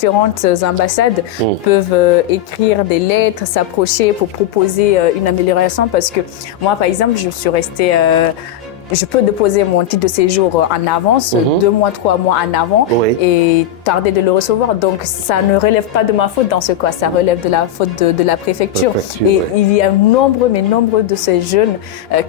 Différentes ambassades peuvent écrire des lettres, s'approcher pour proposer une amélioration parce que moi, par exemple, je suis restée... je peux déposer mon titre de séjour en avance, 2 mois, 3 mois en avant, et tarder de le recevoir. Donc, ça ne relève pas de ma faute dans ce cas, ça relève de la faute de la préfecture. Et il y a nombreux de ces jeunes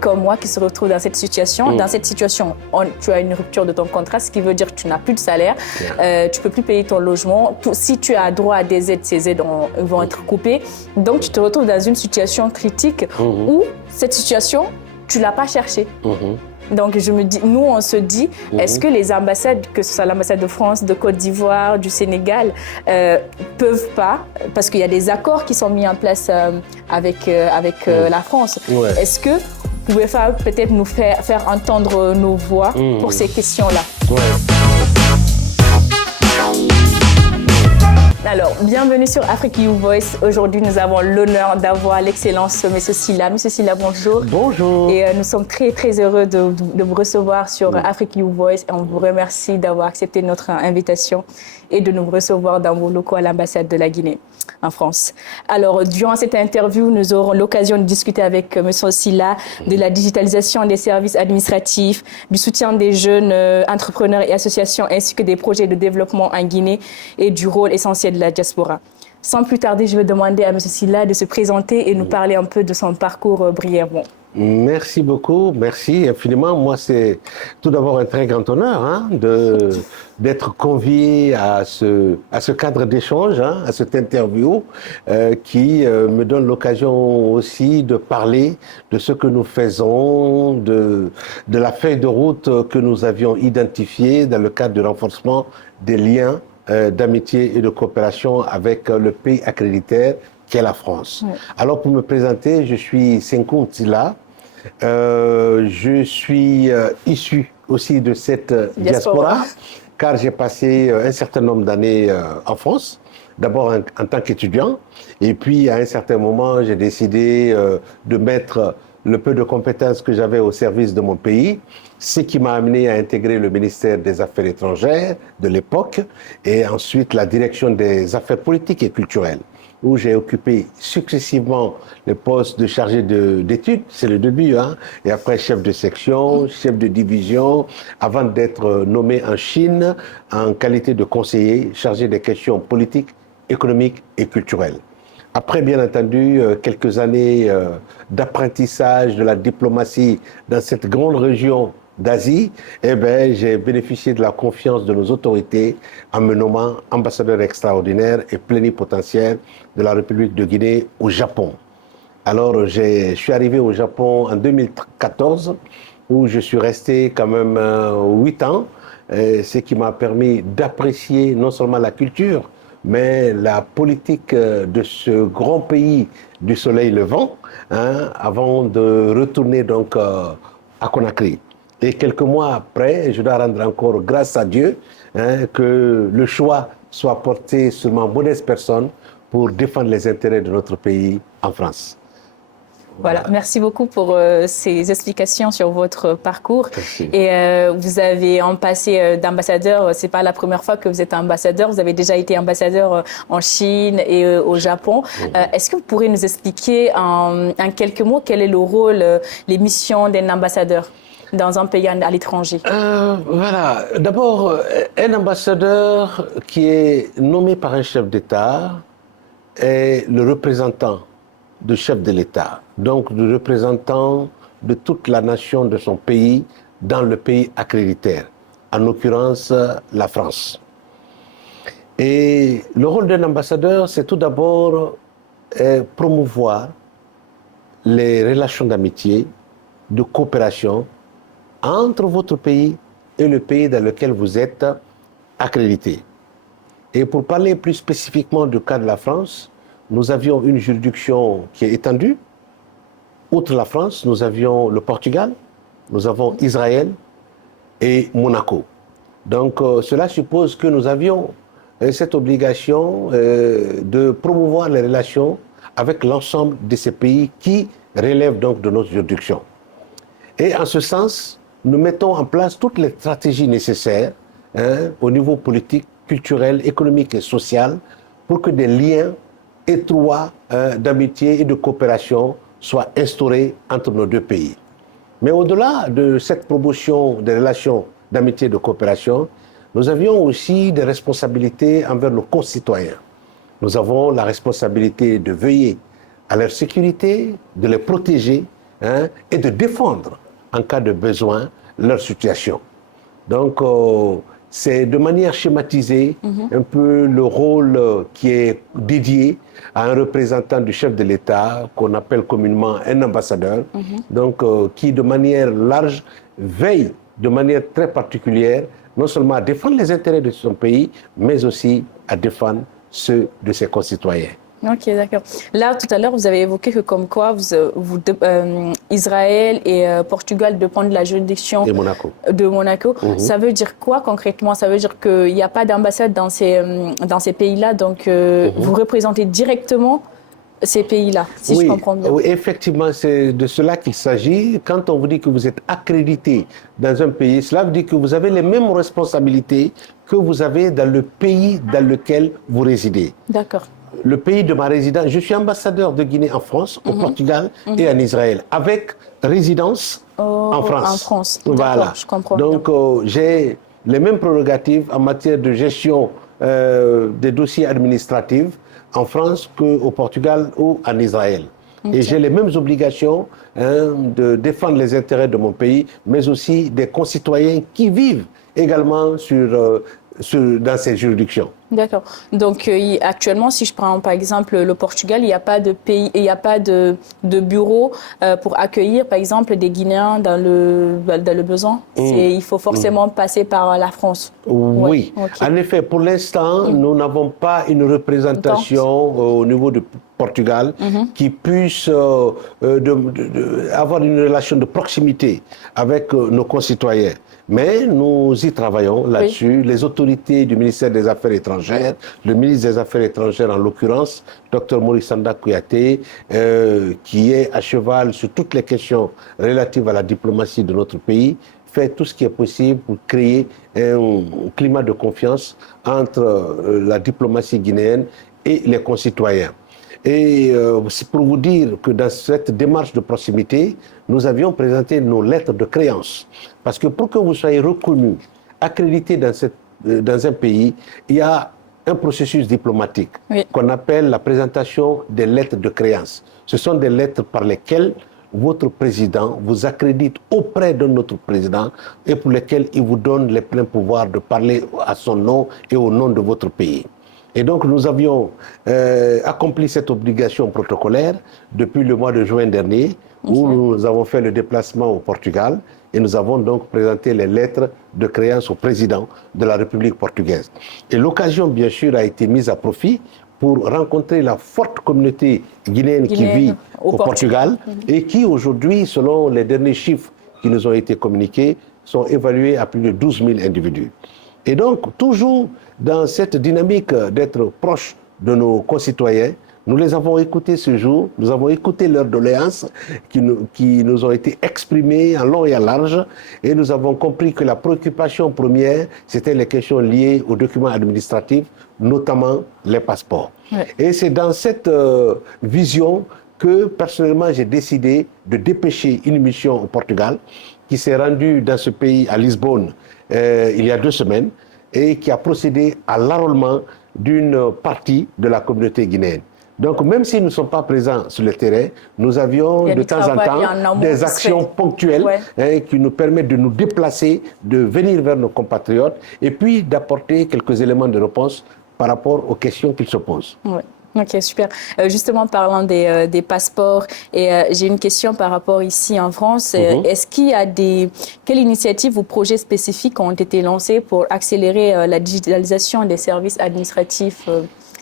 comme moi qui se retrouvent dans cette situation. Dans cette situation, tu as une rupture de ton contrat, ce qui veut dire que tu n'as plus de salaire, tu ne peux plus payer ton logement. Si tu as droit à des aides, ces aides vont être coupées. Donc, tu te retrouves dans une situation critique où cette situation, tu ne l'as pas cherchée. Donc, nous, on se dit, est-ce que les ambassades, que ce soit l'ambassade de France, de Côte d'Ivoire, du Sénégal, peuvent pas, parce qu'il y a des accords qui sont mis en place avec la France, est-ce que vous pouvez peut-être nous faire entendre nos voix pour ces questions-là? Alors, bienvenue sur Afrique You Voice. Aujourd'hui, nous avons l'honneur d'avoir l'excellence M. Sylla. M. Sylla, bonjour. Bonjour. Et nous sommes très, très heureux de vous recevoir sur Afrique You Voice. Et on vous remercie d'avoir accepté notre invitation et de nous recevoir dans vos locaux à l'ambassade de la Guinée en France. Alors, durant cette interview, nous aurons l'occasion de discuter avec M. Sylla de la digitalisation des services administratifs, du soutien des jeunes entrepreneurs et associations, ainsi que des projets de développement en Guinée et du rôle essentiel de la diaspora. Sans plus tarder, je vais demander à M. Sylla de se présenter et nous parler un peu de son parcours brièvement. Merci beaucoup, merci infiniment. Moi, c'est tout d'abord un très grand honneur d'être convié à ce cadre d'échange, à cette interview qui me donne l'occasion aussi de parler de ce que nous faisons, de la feuille de route que nous avions identifiée dans le cadre du renforcement des liens d'amitié et de coopération avec le pays accréditaire qu'est la France. Alors, pour me présenter, je suis Senkoun Sylla. Je suis issu aussi de cette diaspora, car j'ai passé un certain nombre d'années en France, d'abord en tant qu'étudiant, et puis à un certain moment, j'ai décidé de mettre le peu de compétences que j'avais au service de mon pays, ce qui m'a amené à intégrer le ministère des Affaires étrangères de l'époque, et ensuite la direction des affaires politiques et culturelles, où j'ai occupé successivement le poste de chargé d'études, c'est le début, et après chef de section, chef de division, avant d'être nommé en Chine en qualité de conseiller chargé des questions politiques, économiques et culturelles. Après, bien entendu, quelques années d'apprentissage de la diplomatie dans cette grande région d'Asie, j'ai bénéficié de la confiance de nos autorités en me nommant ambassadeur extraordinaire et plénipotentiaire de la République de Guinée au Japon. Alors, je suis arrivé au Japon en 2014, où je suis resté quand même 8 ans, ce qui m'a permis d'apprécier non seulement la culture, mais la politique de ce grand pays du soleil levant, avant de retourner donc à Conakry. Et quelques mois après, je dois rendre encore grâce à Dieu que le choix soit porté sur ma modeste personne pour défendre les intérêts de notre pays en France. Voilà, merci beaucoup pour ces explications sur votre parcours. Merci. Et vous avez en passé d'ambassadeur, c'est pas la première fois que vous êtes ambassadeur, vous avez déjà été ambassadeur en Chine et au Japon. Est-ce que vous pourrez nous expliquer en quelques mots quel est le rôle, les missions d'un ambassadeur dans un pays à l'étranger? Voilà, d'abord, un ambassadeur qui est nommé par un chef d'État est le représentant du chef de l'État, donc le représentant de toute la nation de son pays dans le pays accréditaire, en l'occurrence la France. Et le rôle d'un ambassadeur, c'est tout d'abord promouvoir les relations d'amitié, de coopération entre votre pays et le pays dans lequel vous êtes accrédité. Et pour parler plus spécifiquement du cas de la France, nous avions une juridiction qui est étendue. Outre la France, nous avions le Portugal, nous avons Israël et Monaco. Donc cela suppose que nous avions cette obligation de promouvoir les relations avec l'ensemble de ces pays qui relèvent donc de notre juridiction. Et en ce sens, nous mettons en place toutes les stratégies nécessaires au niveau politique, culturel, économique et social pour que des liens étroits d'amitié et de coopération soient instaurés entre nos deux pays. Mais au-delà de cette promotion des relations d'amitié et de coopération, nous avions aussi des responsabilités envers nos concitoyens. Nous avons la responsabilité de veiller à leur sécurité, de les protéger et de défendre en cas de besoin leur situation. Donc, c'est de manière schématisée un peu le rôle qui est dédié à un représentant du chef de l'État, qu'on appelle communément un ambassadeur, donc qui de manière large veille de manière très particulière non seulement à défendre les intérêts de son pays, mais aussi à défendre ceux de ses concitoyens. Ok, d'accord. Là, tout à l'heure, vous avez évoqué que comme quoi Israël et Portugal dépendent de la juridiction de Monaco. Ça veut dire quoi concrètement? Ça veut dire qu'il n'y a pas d'ambassade dans ces pays-là, donc vous représentez directement ces pays-là, si je comprends bien. Oui, effectivement, c'est de cela qu'il s'agit. Quand on vous dit que vous êtes accrédité dans un pays, cela veut dire que vous avez les mêmes responsabilités que vous avez dans le pays dans lequel vous résidez. D'accord. Le pays de ma résidence, je suis ambassadeur de Guinée en France, au Portugal et en Israël, avec résidence en France. En France, voilà. Je comprends. Donc, j'ai les mêmes prérogatives en matière de gestion des dossiers administratifs en France qu'au Portugal ou en Israël. Et j'ai les mêmes obligations de défendre les intérêts de mon pays, mais aussi des concitoyens qui vivent également dans ces juridictions. D'accord. Donc actuellement, si je prends par exemple le Portugal, il n'y a pas de pays, il n'y a pas de bureau pour accueillir par exemple des Guinéens dans le besoin. Il faut forcément passer par la France. Oui. Ouais. Okay. En effet, pour l'instant, nous n'avons pas une représentation au niveau du Portugal qui puisse avoir une relation de proximité avec nos concitoyens. Mais nous y travaillons là-dessus. Les autorités du ministère des Affaires étrangères, le ministre des Affaires étrangères en l'occurrence, Dr Maurice Sanda Kouyaté, qui est à cheval sur toutes les questions relatives à la diplomatie de notre pays, fait tout ce qui est possible pour créer un climat de confiance entre la diplomatie guinéenne et les concitoyens. Et c'est pour vous dire que dans cette démarche de proximité, nous avions présenté nos lettres de créance. Parce que pour que vous soyez reconnu, accrédité dans un pays, il y a un processus diplomatique qu'on appelle la présentation des lettres de créance. Ce sont des lettres par lesquelles votre président vous accrédite auprès de notre président et pour lesquelles il vous donne les pleins pouvoirs de parler à son nom et au nom de votre pays. Et donc nous avions accompli cette obligation protocolaire depuis le mois de juin dernier, où nous avons fait le déplacement au Portugal et nous avons donc présenté les lettres de créance au président de la République portugaise. Et l'occasion, bien sûr, a été mise à profit pour rencontrer la forte communauté guinéenne qui vit au Portugal et qui aujourd'hui, selon les derniers chiffres qui nous ont été communiqués, sont évalués à plus de 12 000 individus. Et donc, toujours dans cette dynamique d'être proche de nos concitoyens, nous les avons écoutés ce jour, nous avons écouté leurs doléances qui nous ont été exprimées en long et en large, et nous avons compris que la préoccupation première, c'était les questions liées aux documents administratifs, notamment les passeports. Et c'est dans cette vision que, personnellement, j'ai décidé de dépêcher une mission au Portugal, qui s'est rendue dans ce pays, à Lisbonne, il y a 2 semaines, et qui a procédé à l'enrôlement d'une partie de la communauté guinéenne. Donc, même si nous ne sommes pas présents sur le terrain, nous avions de temps en temps des actions ponctuelles qui nous permettent de nous déplacer, de venir vers nos compatriotes et puis d'apporter quelques éléments de réponse par rapport aux questions qu'ils se posent. Ok, super. Justement, parlant des passeports, et j'ai une question par rapport ici en France. Est-ce qu'il y a quelles initiatives ou projets spécifiques ont été lancés pour accélérer la digitalisation des services administratifs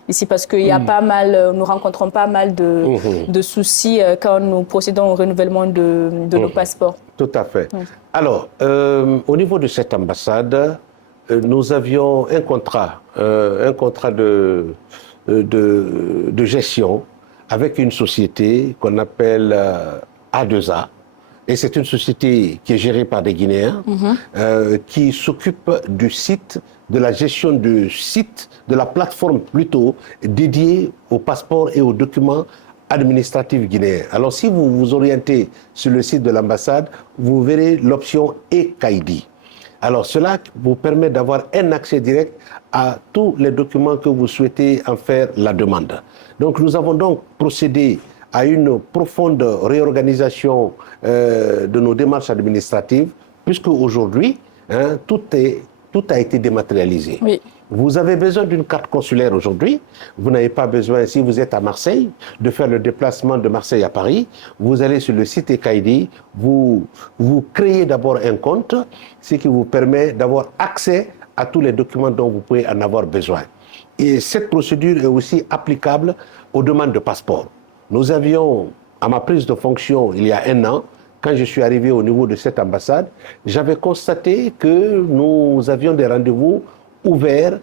ici, parce qu'il y a pas mal, nous rencontrons pas mal de soucis quand nous procédons au renouvellement de nos passeports. Tout à fait. Alors, au niveau de cette ambassade, nous avions un contrat de gestion avec une société qu'on appelle A2A, et c'est une société qui est gérée par des Guinéens, qui s'occupe du site, de la gestion du site, de la plateforme plutôt, dédiée aux passeports et aux documents administratifs guinéens. Alors si vous vous orientez sur le site de l'ambassade, vous verrez l'option e-Kaidi. Alors cela vous permet d'avoir un accès direct à tous les documents que vous souhaitez en faire la demande. Donc nous avons donc procédé à une profonde réorganisation de nos démarches administratives, puisque aujourd'hui, tout a été dématérialisé. Oui. Vous avez besoin d'une carte consulaire aujourd'hui. Vous n'avez pas besoin, si vous êtes à Marseille, de faire le déplacement de Marseille à Paris. Vous allez sur le site e-Kaidi, vous créez d'abord un compte, ce qui vous permet d'avoir accès à tous les documents dont vous pouvez en avoir besoin. Et cette procédure est aussi applicable aux demandes de passeport. Nous avions, à ma prise de fonction il y a 1 an, quand je suis arrivé au niveau de cette ambassade, j'avais constaté que nous avions des rendez-vous ouverts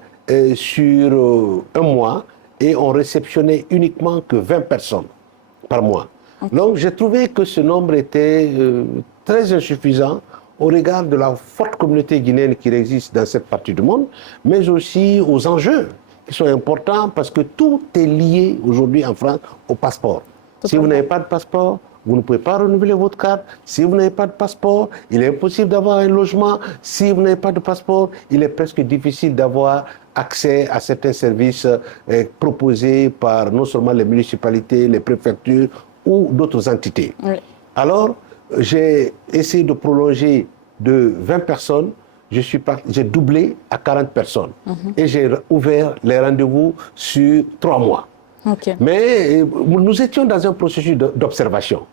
sur 1 mois et on réceptionnait uniquement que 20 personnes par mois. Okay. Donc j'ai trouvé que ce nombre était très insuffisant au regard de la forte communauté guinéenne qui existe dans cette partie du monde, mais aussi aux enjeux qui sont importants parce que tout est lié aujourd'hui en France au passeport. Si vous n'avez pas de passeport, vous ne pouvez pas renouveler votre carte. Si vous n'avez pas de passeport, il est impossible d'avoir un logement. Si vous n'avez pas de passeport, il est presque difficile d'avoir accès à certains services proposés par non seulement les municipalités, les préfectures ou d'autres entités. Oui. Alors, j'ai essayé de prolonger de 20 personnes. J'ai doublé à 40 personnes. Et j'ai ouvert les rendez-vous sur 3 mois. Okay. Mais nous étions dans un processus d'observation.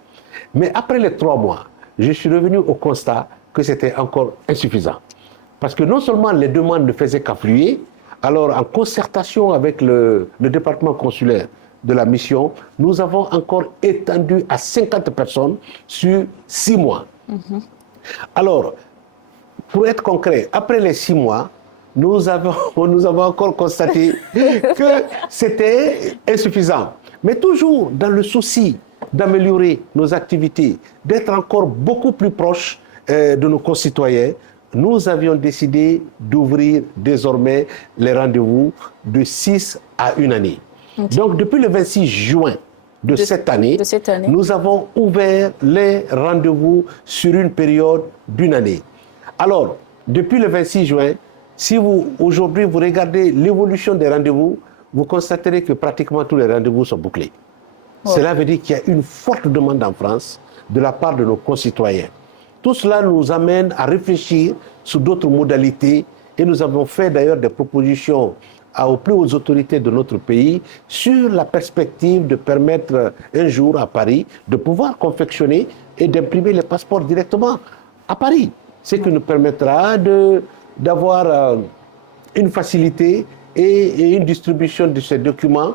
Mais après les 3 mois, je suis revenu au constat que c'était encore insuffisant. Parce que non seulement les demandes ne faisaient qu'affluer, alors en concertation avec le département consulaire de la mission, nous avons encore étendu à 50 personnes sur 6 mois. Alors, pour être concret, après les 6 mois, nous avons encore constaté que c'était insuffisant. Mais toujours dans le souci d'améliorer nos activités, d'être encore beaucoup plus proches de nos concitoyens, nous avions décidé d'ouvrir désormais les rendez-vous de 6 à 1 année. Okay. Donc depuis le 26 juin de cette année, nous avons ouvert les rendez-vous sur une période d'1 année. Alors, depuis le 26 juin, si aujourd'hui vous regardez l'évolution des rendez-vous, vous constaterez que pratiquement tous les rendez-vous sont bouclés. Ouais. Cela veut dire qu'il y a une forte demande en France de la part de nos concitoyens. Tout cela nous amène à réfléchir sur d'autres modalités et nous avons fait d'ailleurs des propositions aux plus hautes autorités de notre pays sur la perspective de permettre un jour à Paris de pouvoir confectionner et d'imprimer les passeports directement à Paris. Ce qui nous permettra d'avoir une facilité et une distribution de ces documents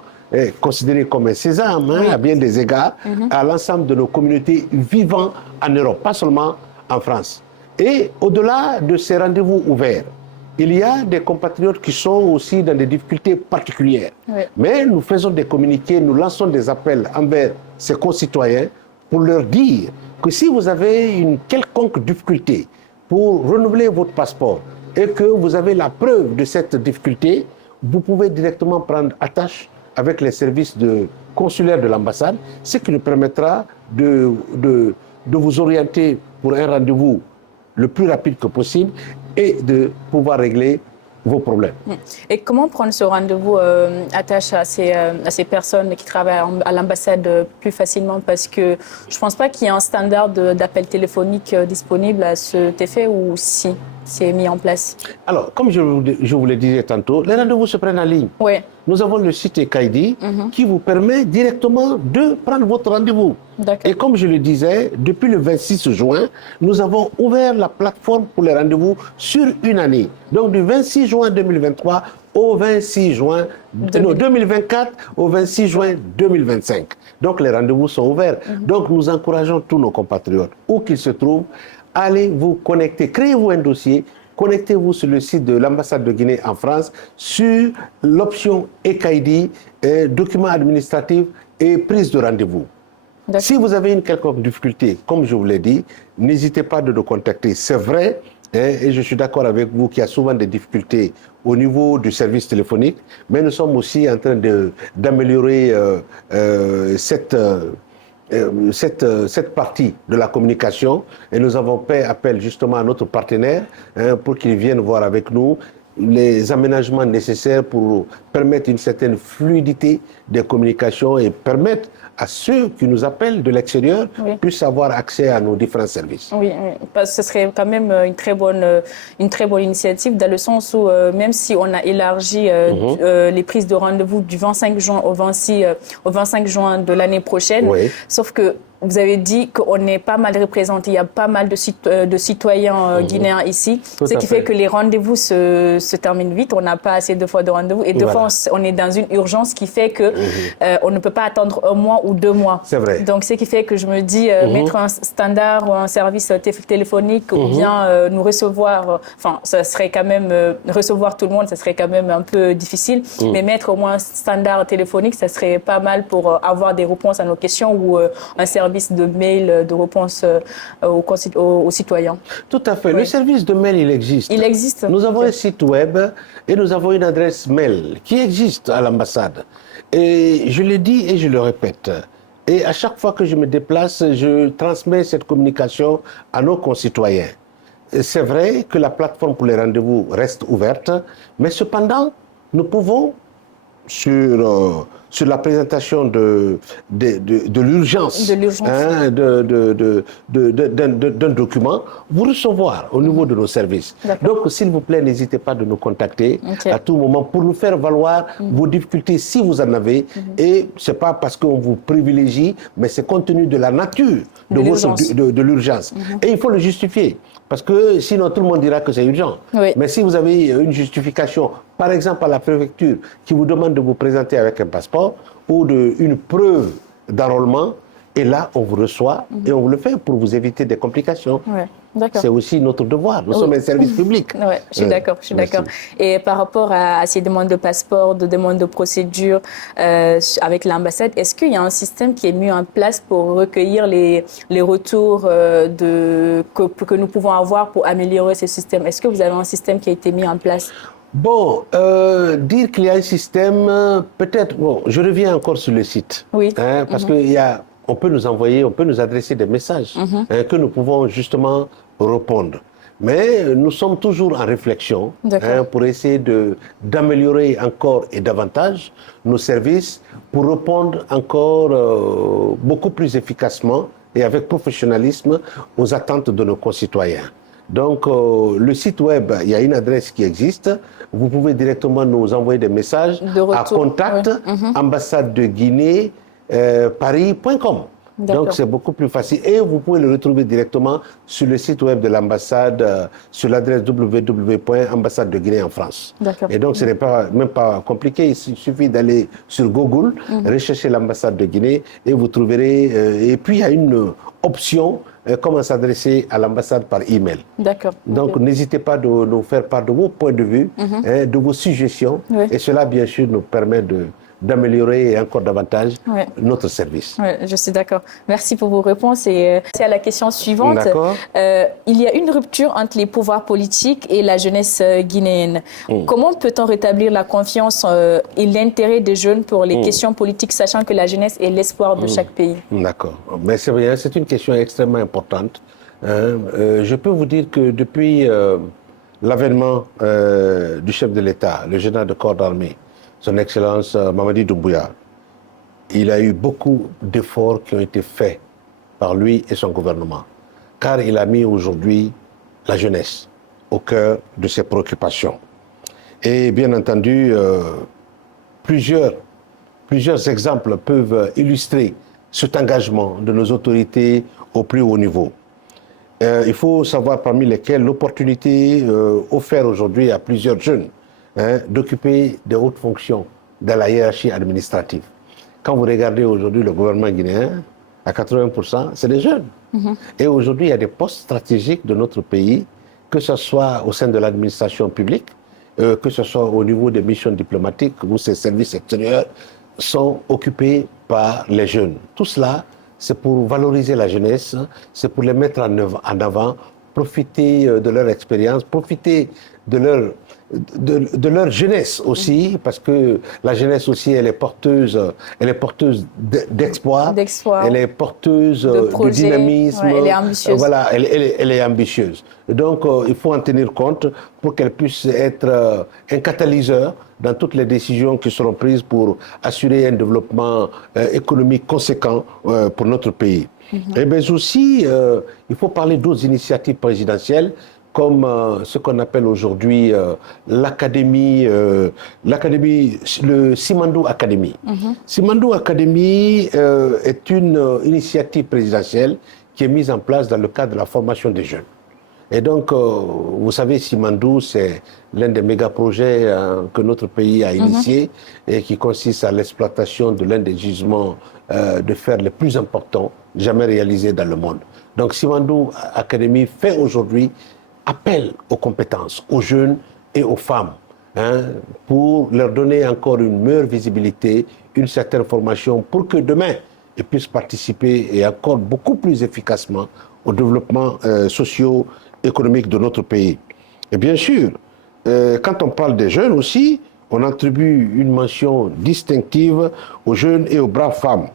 considérés comme un sésame, à bien des égards, à l'ensemble de nos communautés vivant en Europe, pas seulement en France. Et au-delà de ces rendez-vous ouverts, il y a des compatriotes qui sont aussi dans des difficultés particulières. Oui. Mais nous faisons des communiqués, nous lançons des appels envers ces concitoyens pour leur dire que si vous avez une quelconque difficulté pour renouveler votre passeport et que vous avez la preuve de cette difficulté, vous pouvez directement prendre attache avec les services consulaires de l'ambassade, ce qui nous permettra de vous orienter pour un rendez-vous le plus rapide que possible et de pouvoir régler vos problèmes. Et comment prendre ce rendez-vous attache à ces personnes qui travaillent à l'ambassade plus facilement? Parce que je ne pense pas qu'il y ait un standard d'appel téléphonique disponible à cet effet, ou si c'est mis en place. Alors, comme je vous le disais tantôt, les rendez-vous se prennent en ligne. Oui. Nous avons le site e-Kaidi qui vous permet directement de prendre votre rendez-vous. Et comme je le disais, depuis le 26 juin, nous avons ouvert la plateforme pour les rendez-vous sur 1 année. Donc du 26 juin 2023 au 26 juin 2024 au 26 juin 2025. Donc les rendez-vous sont ouverts. Donc nous encourageons tous nos compatriotes, où qu'ils se trouvent, allez vous connecter, créez-vous un dossier, connectez-vous sur le site de l'ambassade de Guinée en France sur l'option e-Kaidi, documents administratifs et prise de rendez-vous. Si vous avez une quelconque difficulté, comme je vous l'ai dit, n'hésitez pas de nous contacter. C'est vrai, hein, et je suis d'accord avec vous qu'il y a souvent des difficultés au niveau du service téléphonique, mais nous sommes aussi en train d'améliorer cette partie de la communication, et nous avons fait appel justement à notre partenaire, hein, pour qu'il vienne voir avec nous les aménagements nécessaires pour permettre une certaine fluidité des communications et permettre à ceux qui nous appellent de l'extérieur puissent avoir accès à nos différents services. Oui, parce que ce serait quand même une très bonne initiative, dans le sens où même si on a élargi les prises de rendez-vous du 25 juin au 25 juin de l'année prochaine, sauf que vous avez dit qu'on est pas mal représenté, il y a pas mal de citoyens guinéens ici, ce qui fait que les rendez-vous se terminent vite, on n'a pas assez de fois de rendez-vous, et deux fois on est dans une urgence qui fait que on ne peut pas attendre 1 mois ou 2 mois. C'est vrai. Donc ce qui fait que je me dis, mettre un standard ou un service téléphonique ou bien nous recevoir, enfin ça serait quand même, recevoir tout le monde, ça serait quand même un peu difficile, mais mettre au moins un standard téléphonique, ça serait pas mal pour avoir des réponses à nos questions, ou un service de mail de réponse aux citoyens. Tout à fait. Le service de mail, il existe. Il existe. Nous avons un site web et nous avons une adresse mail qui existe à l'ambassade. Et je le dis et je le répète. Et à chaque fois que je me déplace, je transmets cette communication à nos concitoyens. C'est vrai que la plateforme pour les rendez-vous reste ouverte, mais cependant, nous pouvons, sur la présentation de l'urgence, hein, d'un document, vous recevoir au niveau de nos services. Donc, s'il vous plaît, n'hésitez pas de nous contacter à tout moment pour nous faire valoir vos difficultés si vous en avez. Et ce n'est pas parce qu'on vous privilégie, mais c'est compte tenu de la nature de l'urgence. Et il faut le justifier. Parce que sinon, tout le monde dira que c'est urgent. Mais si vous avez une justification, par exemple à la préfecture, qui vous demande de vous présenter avec un passeport ou une preuve d'enrôlement, et là, on vous reçoit et on vous le fait pour vous éviter des complications. C'est aussi notre devoir. Nous sommes un service public. Je suis d'accord. Et par rapport à ces demandes de passeport, de demandes de procédure avec l'ambassade, est-ce qu'il y a un système qui est mis en place pour recueillir les retours que nous pouvons avoir pour améliorer ce système? Est-ce que vous avez un système qui a été mis en place? Bon, dire qu'il y a un système, peut-être, bon, je reviens encore sur le site. Parce qu'on peut nous envoyer, on peut nous adresser des messages que nous pouvons justement répondre. Mais nous sommes toujours en réflexion pour essayer d'améliorer encore et davantage nos services pour répondre encore beaucoup plus efficacement et avec professionnalisme aux attentes de nos concitoyens. Donc, le site web, il y a une adresse qui existe. Vous pouvez directement nous envoyer des messages à contact ambassade de Guinée paris.com. Donc, c'est beaucoup plus facile. Et vous pouvez le retrouver directement sur le site web de l'ambassade, sur l'adresse www.ambassade de Guinée en France. Et donc, ce n'est même pas compliqué. Il suffit d'aller sur Google, rechercher l'ambassade de Guinée et vous trouverez. Et puis, il y a une option comment s'adresser à l'ambassade par email. Donc, n'hésitez pas de nous faire part de vos points de vue, de vos suggestions. Et cela, bien sûr, nous permet d'améliorer encore davantage notre service. Je suis d'accord. Merci pour vos réponses. Et c'est à la question suivante. Il y a une rupture entre les pouvoirs politiques et la jeunesse guinéenne. Comment peut-on rétablir la confiance et l'intérêt des jeunes pour les questions politiques, sachant que la jeunesse est l'espoir de chaque pays? D'accord. Mais c'est bien, c'est une question extrêmement importante. Je peux vous dire que depuis l'avènement du chef de l'État, le général de corps d'armée, Son Excellence Mamadi Doumbouya, il a eu beaucoup d'efforts qui ont été faits par lui et son gouvernement, car il a mis aujourd'hui la jeunesse au cœur de ses préoccupations. Et bien entendu, plusieurs exemples peuvent illustrer cet engagement de nos autorités au plus haut niveau. Il faut savoir parmi lesquels l'opportunité offerte aujourd'hui à plusieurs jeunes d'occuper de hautes fonctions dans la hiérarchie administrative. Quand vous regardez aujourd'hui le gouvernement guinéen, à 80%, c'est des jeunes. Et aujourd'hui, il y a des postes stratégiques de notre pays, que ce soit au sein de l'administration publique, que ce soit au niveau des missions diplomatiques, où ces services extérieurs sont occupés par les jeunes. Tout cela c'est pour valoriser la jeunesse, c'est pour les mettre en avant, profiter de leur expérience, profiter de de leur jeunesse aussi, parce que la jeunesse aussi, elle est porteuse d'espoir, elle est porteuse de dynamisme, elle est ambitieuse. Voilà, elle est ambitieuse. Donc, il faut en tenir compte pour qu'elle puisse être un catalyseur dans toutes les décisions qui seront prises pour assurer un développement économique conséquent pour notre pays. Et bien aussi, il faut parler d'autres initiatives présidentielles comme ce qu'on appelle aujourd'hui l'académie, le Simandou Academy. Simandou Academy est une initiative présidentielle qui est mise en place dans le cadre de la formation des jeunes. Et donc, vous savez, Simandou, c'est l'un des méga-projets que notre pays a initié et qui consiste à l'exploitation de l'un des gisements de fer les plus importants jamais réalisés dans le monde. Donc, Simandou Academy fait aujourd'hui appel aux compétences, aux jeunes et aux femmes, pour leur donner encore une meilleure visibilité, une certaine formation, pour que demain, ils puissent participer et encore beaucoup plus efficacement au développement socio-économique de notre pays. Et bien sûr, quand on parle des jeunes aussi, on attribue une mention distinctive aux jeunes et aux braves femmes,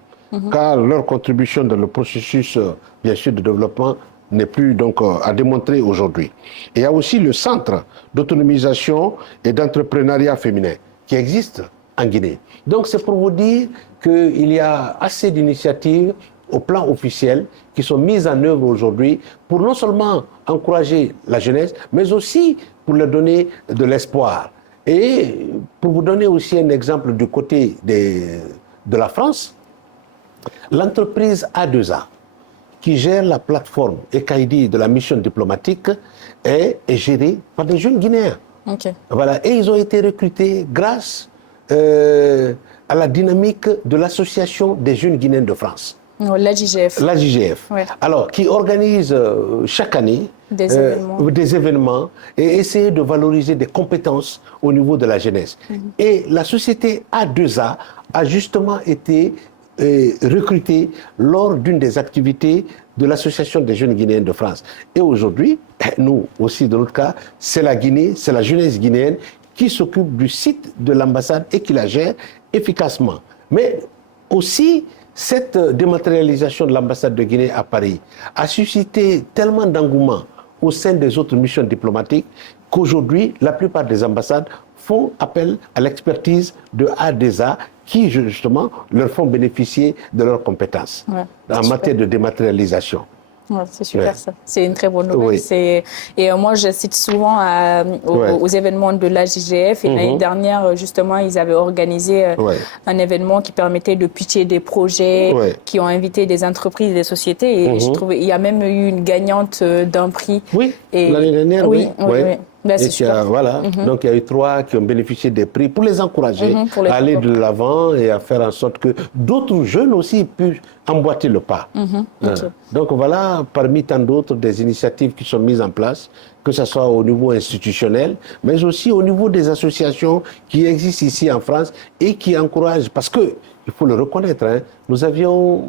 car leur contribution dans le processus, bien sûr, de développement n'est plus donc à démontrer aujourd'hui. Et il y a aussi le centre d'autonomisation et d'entrepreneuriat féminin qui existe en Guinée. Donc c'est pour vous dire qu'il y a assez d'initiatives au plan officiel qui sont mises en œuvre aujourd'hui pour non seulement encourager la jeunesse, mais aussi pour leur donner de l'espoir. Et pour vous donner aussi un exemple du côté de la France, l'entreprise A2A, qui gère la plateforme EKID de la mission diplomatique, est gérée par des jeunes Guinéens. Voilà. Et ils ont été recrutés grâce à la dynamique de l'Association des jeunes Guinéens de France. L'AJGF. L'AJGF. Ouais. Alors, qui organise chaque année des événements et essaie de valoriser des compétences au niveau de la jeunesse. Et la société A2A a justement été recrutés lors d'une des activités de l'Association des jeunes Guinéens de France. Et aujourd'hui, nous aussi, dans notre cas, c'est la Guinée, c'est la jeunesse guinéenne qui s'occupe du site de l'ambassade et qui la gère efficacement. Mais aussi, cette dématérialisation de l'ambassade de Guinée à Paris a suscité tellement d'engouement au sein des autres missions diplomatiques qu'aujourd'hui, la plupart des ambassades font appel à l'expertise de A2A qui, justement, leur font bénéficier de leurs compétences en matière de dématérialisation. Ouais, c'est super ça. C'est une très bonne nouvelle. Et moi, je cite souvent aux événements de l'AJGF. Et l'année dernière, justement, ils avaient organisé un événement qui permettait de pitcher des projets, qui ont invité des entreprises, des sociétés. Et je trouve il y a même eu une gagnante d'un prix. Oui, l'année dernière, oui. Là, Donc il y a eu 3 qui ont bénéficié des prix pour les encourager à aller de l'avant et à faire en sorte que d'autres jeunes aussi puissent emboîter le pas. Donc voilà, parmi tant d'autres, des initiatives qui sont mises en place, que ce soit au niveau institutionnel, mais aussi au niveau des associations qui existent ici en France et qui encouragent, parce que, il faut le reconnaître, nous avions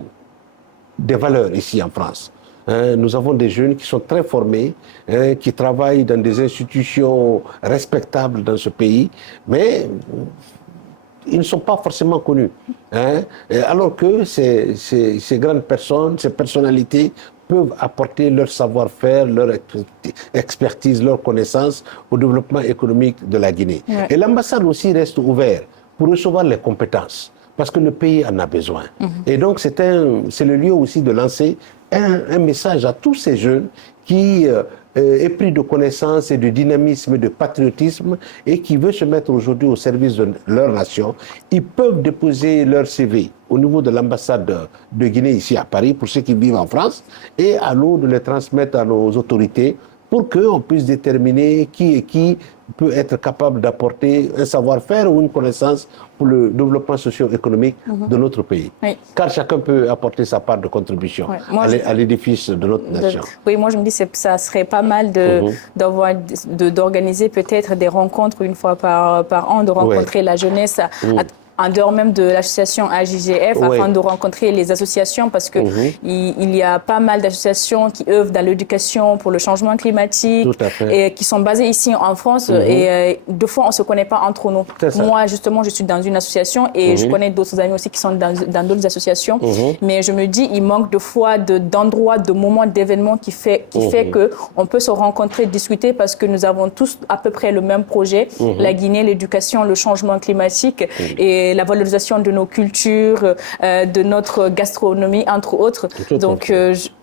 des valeurs ici en France. Nous avons des jeunes qui sont très formés, qui travaillent dans des institutions respectables dans ce pays, mais ils ne sont pas forcément connus. Alors que ces grandes personnes, ces personnalités peuvent apporter leur savoir-faire, leur expertise, leur connaissance au développement économique de la Guinée. Et l'ambassade aussi reste ouverte pour recevoir les compétences, parce que le pays en a besoin. Et donc c'est le lieu aussi de lancer un message à tous ces jeunes qui est pris de connaissances et de dynamisme et de patriotisme et qui veut se mettre aujourd'hui au service de leur nation. Ils peuvent déposer leur CV au niveau de l'ambassade de Guinée ici à Paris pour ceux qui vivent en France et à nous de les transmettre à nos autorités pour qu'on puisse déterminer qui peut être capable d'apporter un savoir-faire ou une connaissance pour le développement socio-économique de notre pays. Car chacun peut apporter sa part de contribution à l'édifice de notre nation. Oui, moi je me dis que ça serait pas mal d'organiser peut-être des rencontres une fois par an, de rencontrer la jeunesse en dehors même de l'association AJGF, Oui. afin de rencontrer les associations, parce que il y a pas mal d'associations qui œuvrent dans l'éducation pour le changement climatique Tout à fait. et qui sont basées ici en France. Et deux fois, on se connaît pas entre nous. C'est ça. Moi, justement, je suis dans une association et je connais d'autres amis aussi qui sont dans d'autres associations. Mais je me dis, il manque de fois d'endroits, de moments, d'événements qui fait que on peut se rencontrer, discuter, parce que nous avons tous à peu près le même projet. La Guinée, l'éducation, le changement climatique et la valorisation de nos cultures, de notre gastronomie, entre autres. Donc,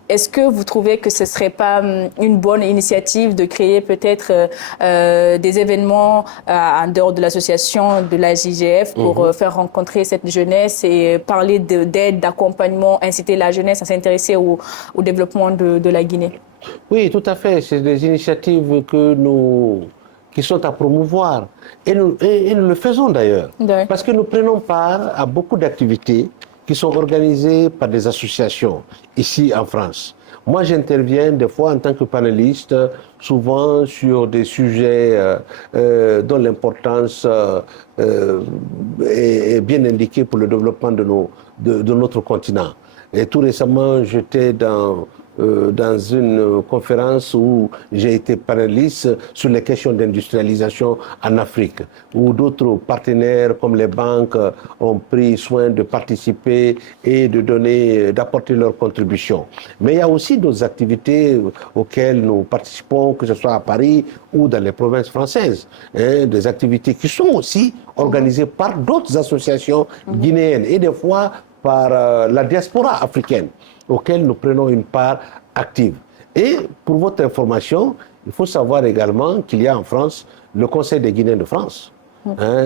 est-ce que vous trouvez que ce serait pas une bonne initiative de créer peut-être des événements en dehors de l'association de la JGF pour faire rencontrer cette jeunesse et parler d'aide, d'accompagnement, inciter la jeunesse à s'intéresser au développement de la Guinée? Oui, tout à fait. C'est des initiatives qui sont à promouvoir. Et nous le faisons d'ailleurs. Ouais. Parce que nous prenons part à beaucoup d'activités qui sont organisées par des associations ici en France. Moi, j'interviens des fois en tant que panéliste, souvent sur des sujets dont l'importance est bien indiquée pour le développement de notre continent. Et tout récemment, j'étais dans une conférence où j'ai été panéliste sur les questions d'industrialisation en Afrique, où d'autres partenaires comme les banques ont pris soin de participer et d'apporter leur contribution. Mais il y a aussi d'autres activités auxquelles nous participons, que ce soit à Paris ou dans les provinces françaises, des activités qui sont aussi organisées par d'autres associations guinéennes et des fois par la diaspora africaine, auxquelles nous prenons une part active. Et pour votre information, il faut savoir également qu'il y a en France le Conseil des Guinéens de France.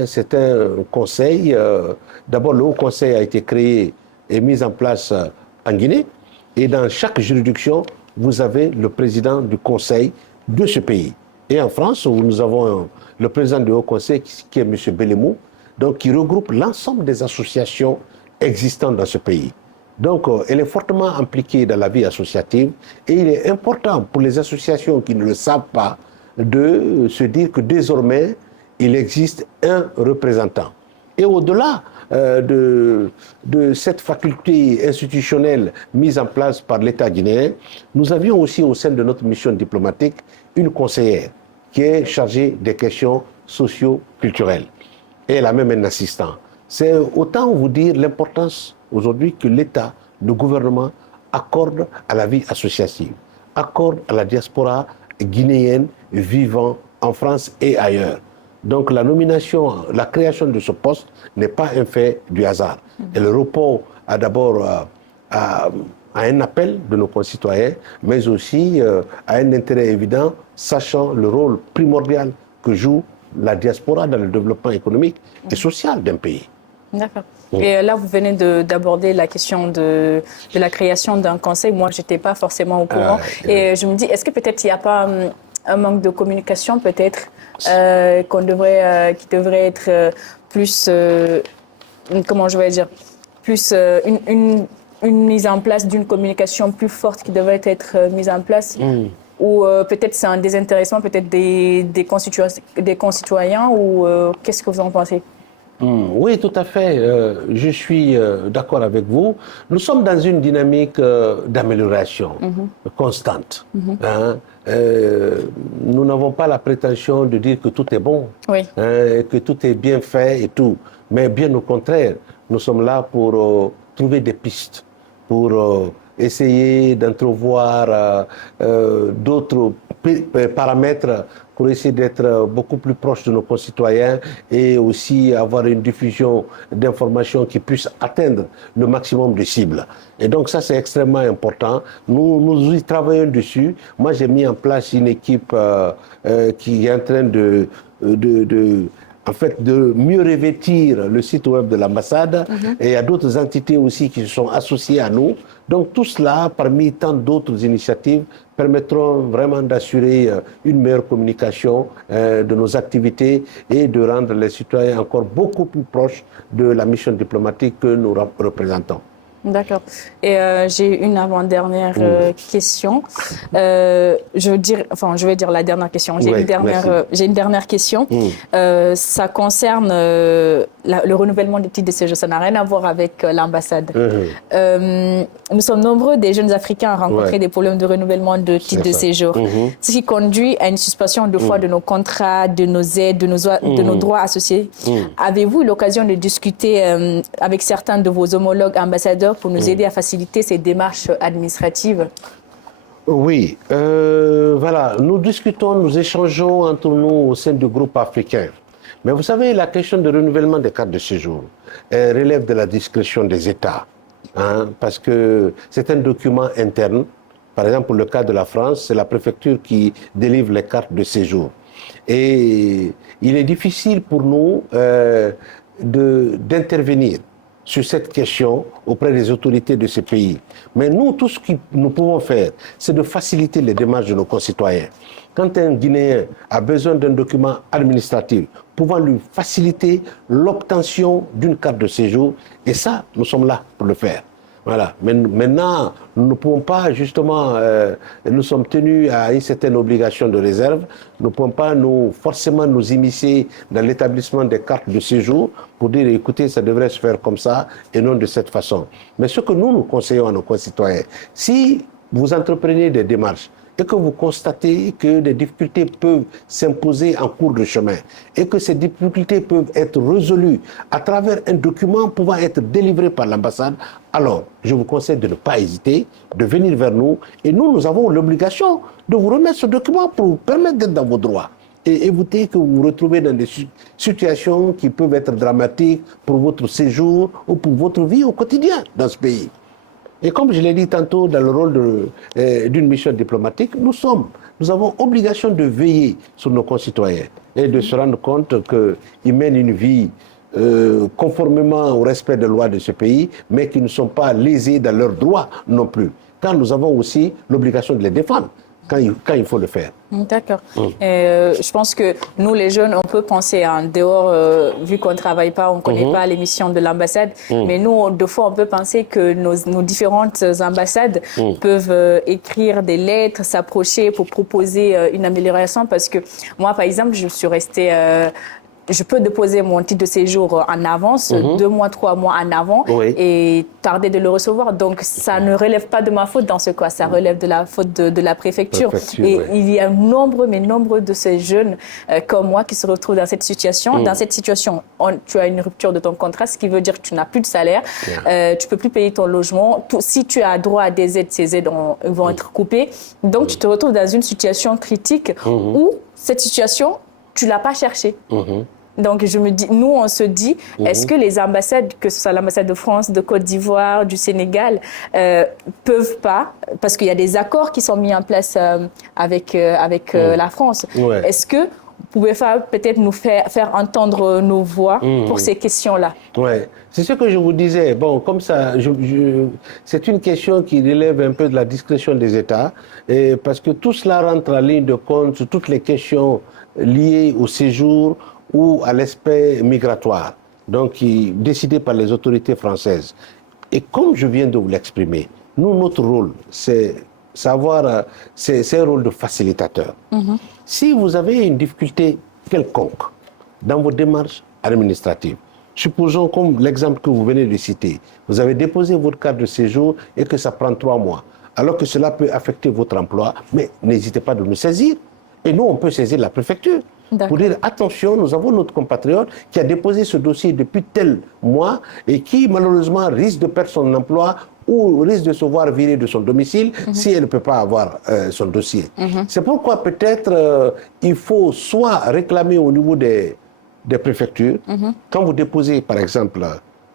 C'est un conseil, d'abord le Haut Conseil a été créé et mis en place en Guinée, et dans chaque juridiction, vous avez le président du conseil de ce pays. Et en France, où nous avons le président du Haut Conseil qui est M. Bellemou, donc qui regroupe l'ensemble des associations existantes dans ce pays. Donc, elle est fortement impliquée dans la vie associative et il est important pour les associations qui ne le savent pas de se dire que désormais, il existe un représentant. Et au-delà de cette faculté institutionnelle mise en place par l'État guinéen, nous avions aussi au sein de notre mission diplomatique une conseillère qui est chargée des questions socio-culturelles. Et elle a même un assistant. C'est autant vous dire l'importance aujourd'hui que l'État, le gouvernement, accorde à la vie associative, accorde à la diaspora guinéenne vivant en France et ailleurs. Donc la nomination, la création de ce poste n'est pas un fait du hasard. Elle répond d'abord à un appel de nos concitoyens, mais aussi à un intérêt évident, sachant le rôle primordial que joue la diaspora dans le développement économique et social d'un pays. D'accord. Et là, vous venez d'aborder la question de la création d'un conseil. Moi, je n'étais pas forcément au courant. Et je me dis, est-ce que peut-être il n'y a pas un manque de communication, peut-être, qui devrait être plus, comment je vais dire, plus une mise en place d'une communication plus forte qui devrait être mise en place ou peut-être c'est un désintéressement peut-être des concitoyens ou qu'est-ce que vous en pensez? Oui, tout à fait. Je suis d'accord avec vous. Nous sommes dans une dynamique d'amélioration constante. Nous n'avons pas la prétention de dire que tout est bon, que tout est bien fait et tout. Mais bien au contraire, nous sommes là pour trouver des pistes, pour essayer d'entrevoir d'autres paramètres pour essayer d'être beaucoup plus proche de nos concitoyens et aussi avoir une diffusion d'informations qui puisse atteindre le maximum de cibles. Et donc ça, c'est extrêmement important. Nous y travaillons dessus. Moi, j'ai mis en place une équipe qui est en train de mieux revêtir le site web de l'ambassade. Et il y a d'autres entités aussi qui se sont associées à nous. Donc tout cela, parmi tant d'autres initiatives, permettront vraiment d'assurer une meilleure communication de nos activités et de rendre les citoyens encore beaucoup plus proches de la mission diplomatique que nous représentons. D'accord. Et j'ai une avant-dernière question. Je vais dire la dernière question. J'ai une dernière question. Ça concerne le renouvellement des titres de séjour, ça n'a rien à voir avec l'ambassade. Nous sommes nombreux, des jeunes Africains, à rencontrer des problèmes de renouvellement de titres de séjour. Ce qui conduit à une suspension de fois de nos contrats, de nos aides, de nos droits associés. Avez-vous eu l'occasion de discuter avec certains de vos homologues ambassadeurs pour nous aider à faciliter ces démarches administratives? Oui, voilà, nous discutons, nous échangeons entre nous au sein du groupe africain. Mais vous savez, la question de renouvellement des cartes de séjour relève de la discrétion des États, hein, parce que c'est un document interne. Par exemple, pour le cas de la France, c'est la préfecture qui délivre les cartes de séjour. Et il est difficile pour nous d'intervenir sur cette question auprès des autorités de ce pays. Mais nous, tout ce que nous pouvons faire, c'est de faciliter les démarches de nos concitoyens. Quand un Guinéen a besoin d'un document administratif, pouvant lui faciliter l'obtention d'une carte de séjour, et ça, nous sommes là pour le faire. Voilà. Mais maintenant, nous ne pouvons pas, justement, nous sommes tenus à une certaine obligation de réserve. Nous ne pouvons pas forcément nous immiscer dans l'établissement des cartes de séjour pour dire, écoutez, ça devrait se faire comme ça et non de cette façon. Mais ce que nous conseillons à nos concitoyens, si vous entreprenez des démarches, et que vous constatez que des difficultés peuvent s'imposer en cours de chemin et que ces difficultés peuvent être résolues à travers un document pouvant être délivré par l'ambassade, alors je vous conseille de ne pas hésiter, de venir vers nous et nous avons l'obligation de vous remettre ce document pour vous permettre d'être dans vos droits et éviter que vous vous retrouvez dans des situations qui peuvent être dramatiques pour votre séjour ou pour votre vie au quotidien dans ce pays. Et comme je l'ai dit tantôt, dans le rôle d'une mission diplomatique, nous avons obligation de veiller sur nos concitoyens et de se rendre compte qu'ils mènent une vie conformément au respect des lois de ce pays, mais qui ne sont pas lésés dans leurs droits non plus. Car nous avons aussi l'obligation de les défendre quand il faut le faire. D'accord. Je pense que nous, les jeunes, on peut penser en dehors, vu qu'on ne travaille pas, on ne connaît pas les missions de l'ambassade, mais nous, deux fois, on peut penser que nos différentes ambassades peuvent écrire des lettres, s'approcher pour proposer une amélioration, parce que moi, par exemple, je suis restée... je peux déposer mon titre de séjour en avance, 2 mois, 3 mois en avant, et tarder de le recevoir. Donc, ça ne relève pas de ma faute dans ce cas, ça relève de la faute de la préfecture. Et il y a nombreux de ces jeunes comme moi qui se retrouvent dans cette situation. Dans cette situation, tu as une rupture de ton contrat, ce qui veut dire que tu n'as plus de salaire, tu peux plus payer ton logement. Si tu as droit à des aides, ces aides vont être coupées. Donc, tu te retrouves dans une situation critique où cette situation, tu ne l'as pas cherché. Donc, nous, on se dit, est-ce que les ambassades, que ce soit l'ambassade de France, de Côte d'Ivoire, du Sénégal, peuvent pas, parce qu'il y a des accords qui sont mis en place avec la France, est-ce que vous pouvez peut-être nous faire entendre nos voix pour ces questions-là? Oui, c'est ce que je vous disais. Bon, comme ça, c'est une question qui relève un peu de la discrétion des États, et parce que tout cela rentre en ligne de compte sur toutes les questions liées au séjour ou à l'aspect migratoire, donc décidé par les autorités françaises. Et comme je viens de vous l'exprimer, notre rôle, c'est un rôle de facilitateur. Si vous avez une difficulté quelconque dans vos démarches administratives, supposons comme l'exemple que vous venez de citer, vous avez déposé votre carte de séjour et que ça prend 3 mois, alors que cela peut affecter votre emploi, mais n'hésitez pas de nous saisir. Et nous, on peut saisir la préfecture pour dire attention, nous avons notre compatriote qui a déposé ce dossier depuis tel mois et qui malheureusement risque de perdre son emploi ou risque de se voir virer de son domicile si elle ne peut pas avoir son dossier. C'est pourquoi peut-être il faut soit réclamer au niveau des préfectures, quand vous déposez par exemple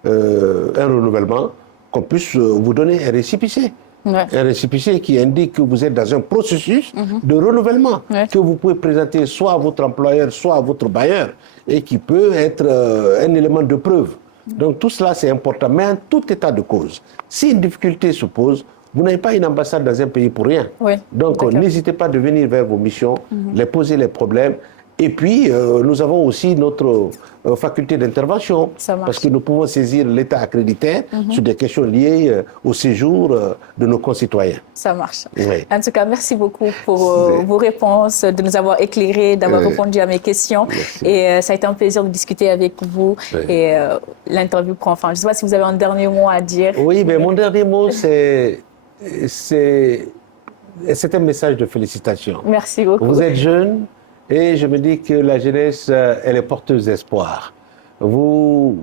un renouvellement, qu'on puisse vous donner un récépissé. Un récépissé qui indique que vous êtes dans un processus de renouvellement que vous pouvez présenter soit à votre employeur, soit à votre bailleur et qui peut être un élément de preuve. Donc tout cela c'est important, mais en tout état de cause, si une difficulté se pose, vous n'avez pas une ambassade dans un pays pour rien. Donc n'hésitez pas de venir vers vos missions, les poser les problèmes Et puis, nous avons aussi notre faculté d'intervention, Ça marche. parce que nous pouvons saisir l'État accrédité sur des questions liées au séjour de nos concitoyens. Ça marche. Oui. En tout cas, merci beaucoup pour vos réponses, de nous avoir éclairés, d'avoir répondu à mes questions. Merci. Et ça a été un plaisir de discuter avec vous. Oui. Et l'interview prend fin. Je ne sais pas si vous avez un dernier mot à dire. Oui, mais mon dernier mot, c'est un message de félicitations. Merci beaucoup. Vous êtes jeune et je me dis que la jeunesse, elle est porteuse d'espoir. Vous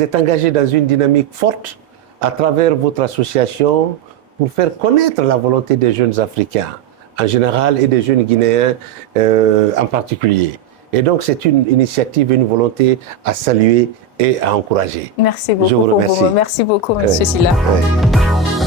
êtes engagé dans une dynamique forte à travers votre association pour faire connaître la volonté des jeunes Africains en général et des jeunes Guinéens en particulier. Et donc c'est une initiative, une volonté à saluer et à encourager. Merci beaucoup. Je vous remercie. Merci beaucoup, Monsieur Sylla. Oui.